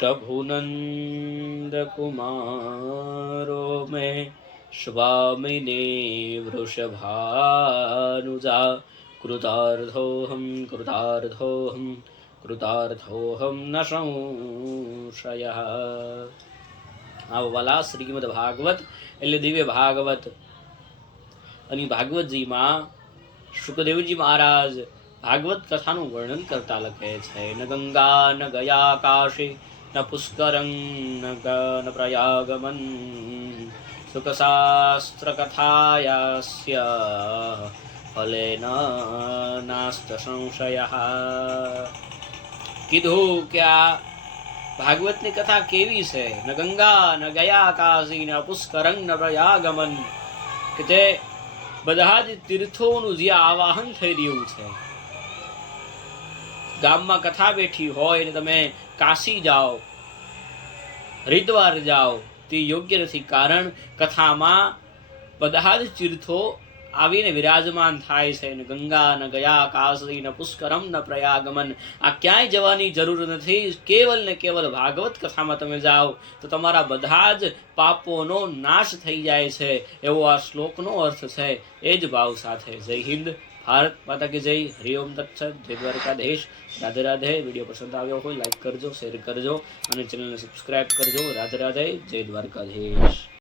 प्रभुनंद कुमारो में स्वामिने वृषभानुजा कृतार्थोऽहं न संशयः। વાલા શ્રીમદ ભાગવત એટલે દિવ્ય ભાગવત. અને ભાગવતજીમાં શુકદેવજી મહારાજ ભાગવત કથાનું વર્ણન કરતા લખે છે, ન ગંગા ન ગયા કાશી ન પુષ્કરં ન પ્રયાગમન સુખશાસ્ત્ર કથાયાસ્ય ફલેન નાસ્ત સંશયઃ. કીધું કે આ ભાગવતની કથા કેવી છે? ન ગંગા ન ગયા કાશી ન પુષ્કરં ન પ્રયાગમન, કે તે બધા જ તીર્થોનું જે આવાહન થઈ રહ્યું છે. ગામમાં કથા બેઠી હોય ને તમે કાશી જાઓ, હરિદ્વાર જાઓ તે યોગ્ય નથી. કારણ કથામાં બધા જ તીર્થો આવીને વિરાજમાન થાય છે. ને ગંગા ન ગયા કાશી ન પુષ્કરમ ન પ્રયાગમન, આ ક્યાંય જવાની જરૂર નથી. કેવલ ને કેવલ ભાગવત કથામાં તમે જાઓ તો તમારા બધા જ પાપોનો નાશ થઈ જાય છે, એવો આ શ્લોકનો અર્થ છે. એ જ ભાવ સાથે જય હિન્દ, ભારત માતા કી જય. હરિઓમ તત્સત. જય દ્વારકાધીશ. રાધે રાધે. વિડીયો પસંદ આવ્યો હોય લાઈક કરજો, શેર કરજો અને ચેનલને સબસ્ક્રાઇબ કરજો. રાધે રાધે. જય દ્વારકાધીશ.